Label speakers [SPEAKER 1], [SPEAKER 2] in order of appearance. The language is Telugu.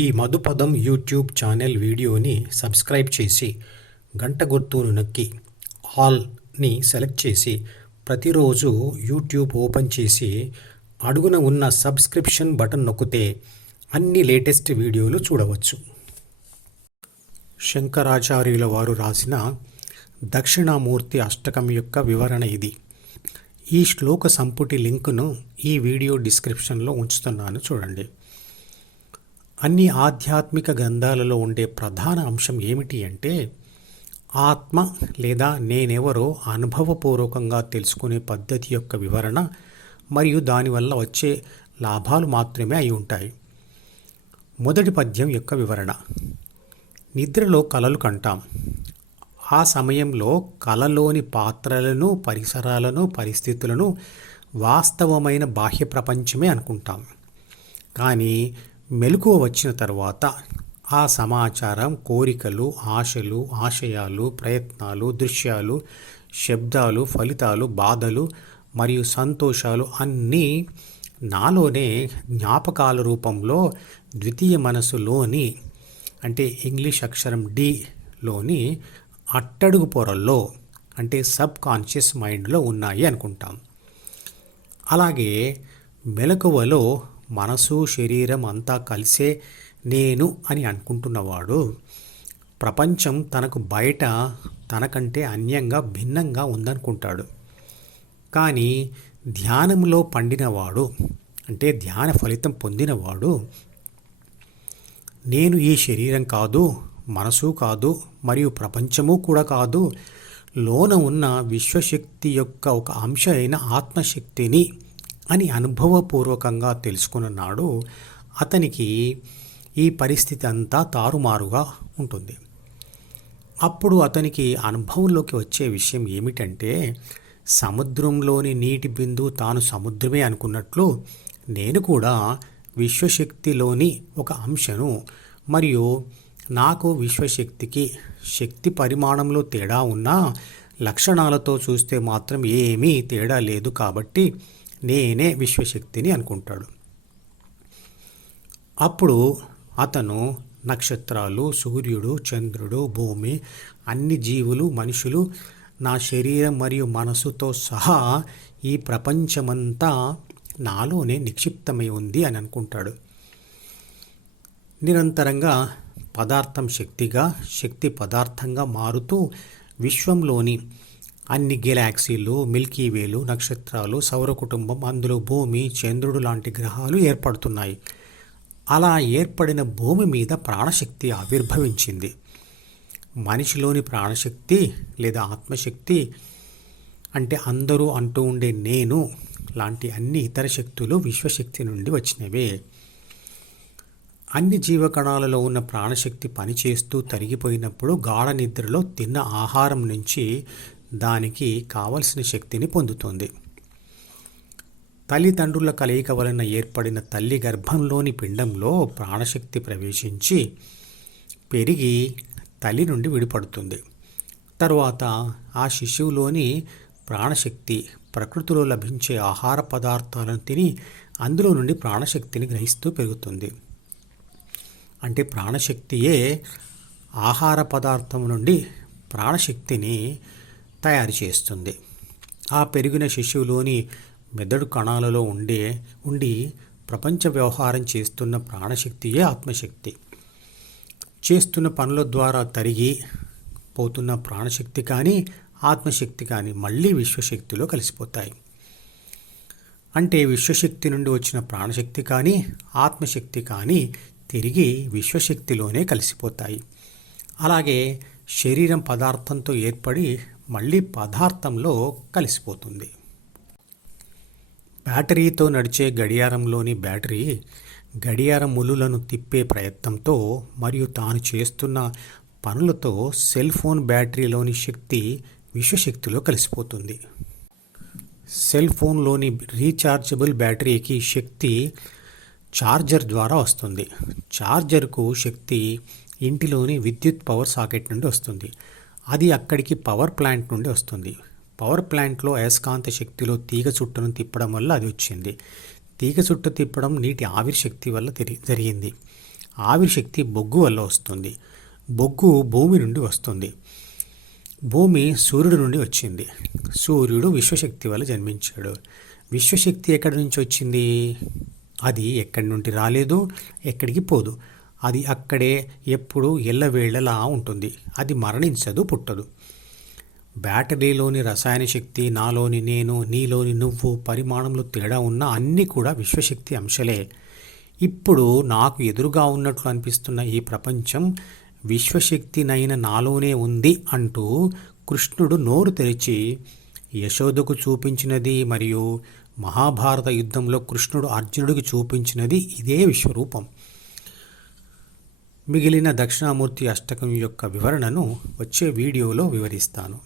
[SPEAKER 1] ఈ మధుపదం యూట్యూబ్ ఛానల్ వీడియోని సబ్స్క్రైబ్ చేసి గంట గుర్తును నొక్కి ఆల్ని సెలెక్ట్ చేసి ప్రతిరోజు యూట్యూబ్ ఓపెన్ చేసి అడుగున ఉన్న సబ్స్క్రిప్షన్ బటన్ నొక్కితే అన్ని లేటెస్ట్ వీడియోలు చూడవచ్చు. శంకరాచార్యుల వారు రాసిన దక్షిణామూర్తి అష్టకం యొక్క వివరణ ఇది. ఈ శ్లోక సంపుటి లింకును ఈ వీడియో డిస్క్రిప్షన్లో ఉంచుతున్నాను చూడండి. అన్ని ఆధ్యాత్మిక గ్రంథాలలో ఉండే ప్రధాన అంశం ఏమిటి అంటే ఆత్మ లేదా నేనెవరో అనుభవపూర్వకంగా తెలుసుకునే పద్ధతి యొక్క వివరణ మరియు దానివల్ల వచ్చే లాభాలు మాత్రమే అయి ఉంటాయి. మొదటి పద్యం యొక్క వివరణ. నిద్రలో కలలు కంటాం. ఆ సమయంలో కలలోని పాత్రలను పరిసరాలను పరిస్థితులను వాస్తవమైన బాహ్య ప్రపంచమే అనుకుంటాం. కానీ మెలకువ వచ్చిన తర్వాత ఆ సమాచారం కోరికలు ఆశలు ఆశయాలు ప్రయత్నాలు దృశ్యాలు శబ్దాలు ఫలితాలు బాధలు మరియు సంతోషాలు అన్నీ నాలోనే జ్ఞాపకాల రూపంలో ద్వితీయ మనసులోని అంటే ఇంగ్లీష్ అక్షరం డిలోని అట్టడుగు పొరల్లో అంటే సబ్ కాన్షియస్ మైండ్లో ఉన్నాయి అనుకుంటాం. అలాగే మెలకువలో మనసు శరీరం అంతా కలిసే నేను అని అనుకుంటున్నవాడు ప్రపంచం తనకు బయట తనకంటే అన్యంగా భిన్నంగా ఉందనుకుంటాడు. కానీ ధ్యానంలో పండినవాడు అంటే ధ్యాన ఫలితం పొందినవాడు నేను ఈ శరీరం కాదు మనసు కాదు మరియు ప్రపంచము కూడా కాదు లోన ఉన్న విశ్వశక్తి యొక్క ఒక అంశ అయిన ఆత్మశక్తిని అని అనుభవపూర్వకంగా తెలుసుకున్న నాడు అతనికి ఈ పరిస్థితి అంతా తారుమారుగా ఉంటుంది. అప్పుడు అతనికి అనుభవంలోకి వచ్చే విషయం ఏమిటంటే సముద్రంలోని నీటి బిందు తాను సముద్రమే అనుకున్నట్లు నేను కూడా విశ్వశక్తిలోని ఒక అంశను మరియు నాకు విశ్వశక్తికి శక్తి పరిమాణంలో తేడా ఉన్నా లక్షణాలతో చూస్తే మాత్రం ఏమీ తేడా లేదు కాబట్టి నేనే విశ్వశక్తిని అనుకుంటాడు. అప్పుడు అతను నక్షత్రాలు సూర్యుడు చంద్రుడు భూమి అన్ని జీవులు మనుషులు నా శరీరం మరియు మనసుతో సహా ఈ ప్రపంచమంతా నాలోనే నిక్షిప్తమై ఉంది అని అనుకుంటాడు. నిరంతరంగా పదార్థం శక్తిగా శక్తి పదార్థంగా మారుతూ విశ్వంలోని అన్ని గెలాక్సీలు మిల్కీవేలు నక్షత్రాలు సౌర కుటుంబం అందులో భూమి చంద్రుడు లాంటి గ్రహాలు ఏర్పడుతున్నాయి. అలా ఏర్పడిన భూమి మీద ప్రాణశక్తి ఆవిర్భవించింది. మనిషిలోని ప్రాణశక్తి లేదా ఆత్మశక్తి అంటే అందరూ అంటూ ఉండే నేను లాంటి అన్ని ఇతర శక్తులు విశ్వశక్తి నుండి వచ్చినవే. అన్ని జీవకణాలలో ఉన్న ప్రాణశక్తి పనిచేస్తూ తరిగిపోయినప్పుడు గాఢ నిద్రలో తిన్న ఆహారం నుంచి దానికి కావలసిన శక్తిని పొందుతుంది. తల్లిదండ్రుల కలయిక వలన ఏర్పడిన తల్లి గర్భంలోని పిండంలో ప్రాణశక్తి ప్రవేశించి పెరిగి తల్లి నుండి విడిపడుతుంది. తరువాత ఆ శిశువులోని ప్రాణశక్తి ప్రకృతిలో లభించే ఆహార పదార్థాలను తిని అందులో నుండి ప్రాణశక్తిని గ్రహిస్తూ పెరుగుతుంది. అంటే ప్రాణశక్తియే ఆహార పదార్థం నుండి ప్రాణశక్తిని తయారు చేస్తుంది. ఆ పెరిగిన శిశువులోని మెదడు కణాలలో ఉండే ఉండి ప్రపంచ వ్యవహారం చేస్తున్న ప్రాణశక్తియే ఆత్మశక్తి. చేస్తున్న పనుల ద్వారా తరిగి పోతున్న ప్రాణశక్తి కానీ ఆత్మశక్తి కానీ మళ్ళీ విశ్వశక్తిలో కలిసిపోతాయి. అంటే విశ్వశక్తి నుండి వచ్చిన ప్రాణశక్తి కానీ ఆత్మశక్తి కానీ తిరిగి విశ్వశక్తిలోనే కలిసిపోతాయి. అలాగే శరీరం పదార్థంతో ఏర్పడి మళ్ళీ పదార్థంలో కలిసిపోతుంది. బ్యాటరీతో నడిచే గడియారంలోని బ్యాటరీ గడియార ములులను తిప్పే ప్రయత్నంతో మరియు తాను చేస్తున్న పనులతో సెల్ ఫోన్ బ్యాటరీలోని శక్తి విశ్వశక్తిలో కలిసిపోతుంది. సెల్ ఫోన్లోని రీఛార్జబుల్ బ్యాటరీకి శక్తి ఛార్జర్ ద్వారా వస్తుంది. ఛార్జర్కు శక్తి ఇంటిలోని విద్యుత్ పవర్ సాకెట్ నుండి వస్తుంది. అది అక్కడికి పవర్ ప్లాంట్ నుండి వస్తుంది. పవర్ ప్లాంట్లో అయస్కాంత శక్తిలో తీగ చుట్టను తిప్పడం వల్ల అది వచ్చింది. తీగ చుట్టు తిప్పడం నీటి ఆవిరి శక్తి వల్ల జరిగింది. ఆవిరి శక్తి బొగ్గు వల్ల వస్తుంది. బొగ్గు భూమి నుండి వస్తుంది. భూమి సూర్యుడు నుండి వచ్చింది. సూర్యుడు విశ్వశక్తి వల్ల జన్మించాడు. విశ్వశక్తి ఎక్కడి నుంచి వచ్చింది? అది ఎక్కడి నుండి రాలేదు? ఎక్కడికి పోదు. అది అక్కడే ఎప్పుడు ఎల్లవేళలా ఉంటుంది. అది మరణించదు పుట్టదు. బ్యాటరీలోని రసాయన శక్తి నాలోని నేను నీలోని నువ్వు పరిమాణంలో తేడా ఉన్న అన్నీ కూడా విశ్వశక్తి అంశలే. ఇప్పుడు నాకు ఎదురుగా ఉన్నట్లు అనిపిస్తున్న ఈ ప్రపంచం విశ్వశక్తినైన నాలోనే ఉంది అంటూ కృష్ణుడు నోరు తెరిచి యశోదకు చూపించినది మరియు మహాభారత యుద్ధంలో కృష్ణుడు అర్జునుడికి చూపించినది ఇదే విశ్వరూపం. మిగిలిన దక్షిణామూర్తి అష్టకం యొక్క వివరణను వచ్చే వీడియోలో వివరిస్తాను.